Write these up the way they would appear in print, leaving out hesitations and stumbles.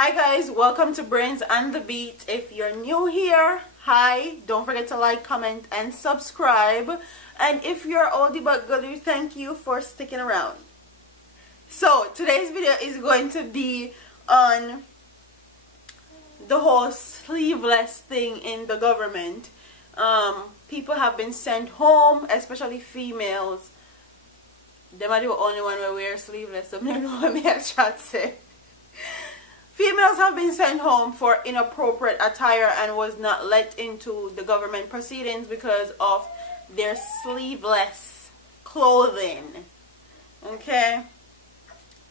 Hi guys, welcome to Brains and the Beat. If you're new here, hi, don't forget to like, comment and subscribe. And if you're oldie but goodie, thank you for sticking around. So today's video is going to be on the whole sleeveless thing in the government. People have been sent home, especially females. Them are the only one who wear sleeveless, so I don't know what me I try to say. Females have been sent home for inappropriate attire and was not let into the government proceedings because of their sleeveless clothing. Okay?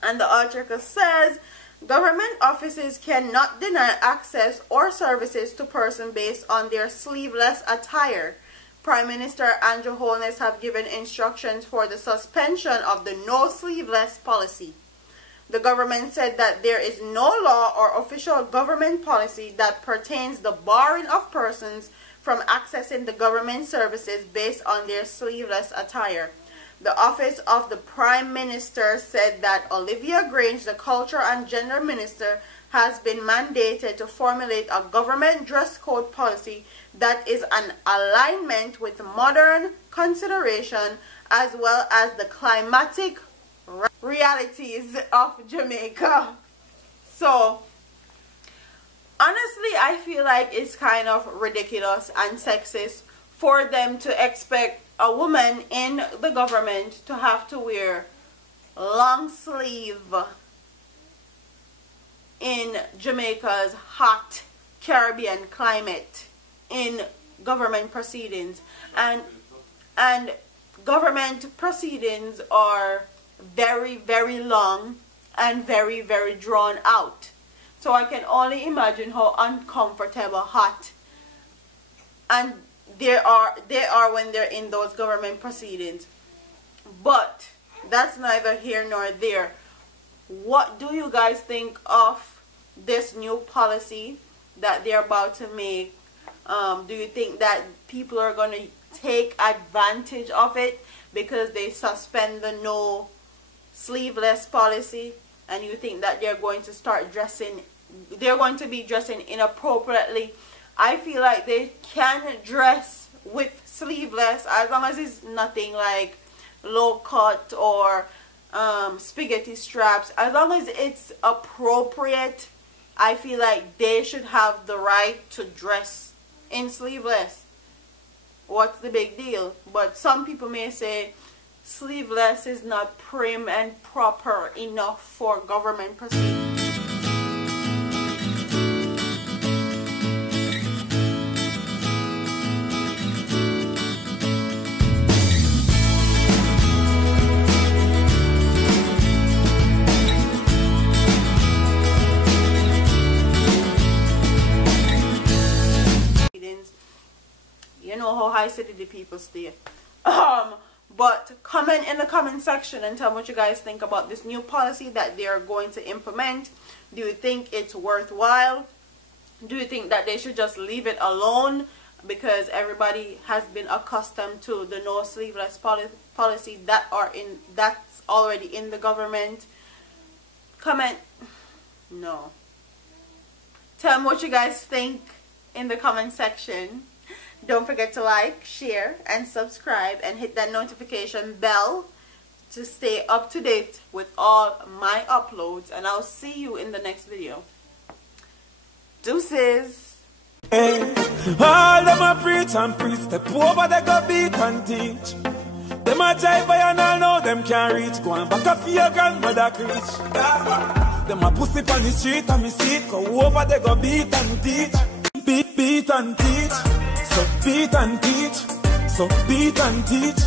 And the article says, government offices cannot deny access or services to persons based on their sleeveless attire. Prime Minister Andrew Holness have given instructions for the suspension of the no sleeveless policy. The government said that there is no law or official government policy that pertains the barring of persons from accessing the government services based on their sleeveless attire. The Office of the Prime Minister said that Olivia Grange, the Culture and Gender Minister, has been mandated to formulate a government dress code policy that is an alignment with modern consideration as well as the climatic realities of Jamaica. So honestly, I feel like it's kind of ridiculous and sexist for them to expect a woman in the government to have to wear long sleeve in Jamaica's hot Caribbean climate in government proceedings, and government proceedings are very long and very drawn out. So I can only imagine how uncomfortable, hot and they are when they're in those government proceedings. But that's neither here nor there. What do you guys think of this new policy that they're about to make? Do you think that people are going to take advantage of it because they suspend the no sleeveless policy, and you think that they're going to start dressing, they're going to be dressing inappropriately? I feel like they can dress with sleeveless as long as it's nothing like low cut or spaghetti straps. As long as it's appropriate, I feel like they should have the right to dress in sleeveless. What's the big deal? But some people may say sleeveless is not prim and proper enough for government proceedings. You know how high city the people stay. But comment in the comment section and tell me what you guys think about this new policy that they are going to implement. Do you think it's worthwhile? Do you think that they should just leave it alone because everybody has been accustomed to the no sleeveless policy that's already in the government? Comment no. Tell me what you guys think in the comment section. Don't forget to like, share, and subscribe, and hit that notification bell to stay up to date with all my uploads. And I'll see you in the next video. Deuces. Hey, all them a preach and preach, step over they go beat and teach. Them a jive by and all know them can't reach. Go and back up for your grandmother preach. Them a pussy on the street and me see it. Go over they go beat and teach. Beat and teach. So beat and teach, so beat and teach.